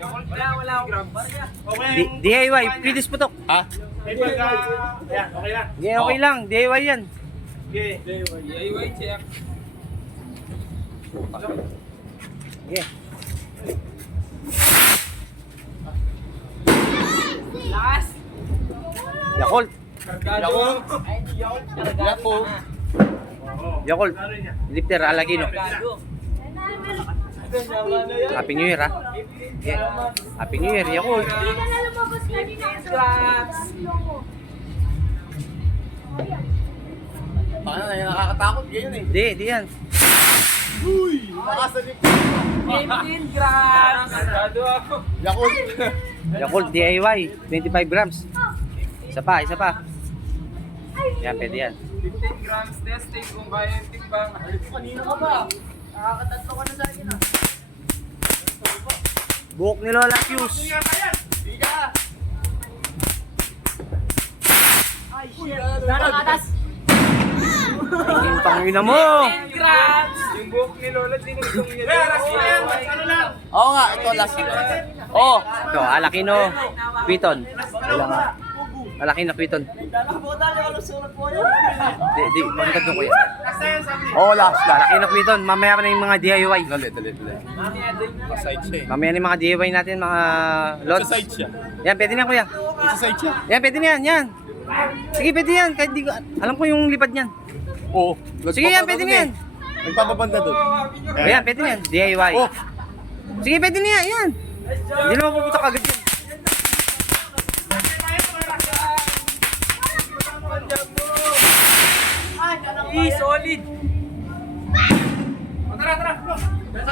Wala akong gram. DIY, Pidis putok. Ha? Ayan, okay na. Yeah, okay lang. DIY yan. Okay. DIY check. Yeah. Lakas. Yakult. Yakult. Yakult. Yakult. Lifter, Alakino. Happy New Year, ha? Yeah. Happy New Year, Yakult. Hindi ka na lumabas kanina kasi Congrats. Paano na, nakakatakot ganyan eh. Di yan. Uy! Nakasalip. Congrats. Gado ako. Yakult. Yakult DIY, 25 grams. Isa pa. Yan, pwede yan. 15 grams testing kung kaya yung timbang. Kanina ka ba? Nakakatatlo ka na sa akin ah. Buhok ni Lola Fuse. Di ka. Yung pangina mo. 10 grams. Yung buhok ni Lola, sinugtong niya. Ano lang? Oo nga, ito last year. Oo. Ito, Alakino, Quiton. Alakino, Quiton. Di, pagkat ko yan. Oo, last. Alakino, Quiton. Mamaya pa na yung mga DIY. Dali. Sa-side siya eh. Mamaya na yung mga DIY natin, mga lods. Sa-side siya. Yan, pwede na kuya. Sa-side siya. Yan, pwede na yan. Sige, pwede yan. Kahit di ko, alam ko yung lipad niyan. Oo. Sige yan, pwede na yan. Nagpapabanda doon. Ayan, pwede na yan. DIY. Oh. Sige, pwede na yan. Yan. Hindi naman puputok agad yan. Solid. Tara.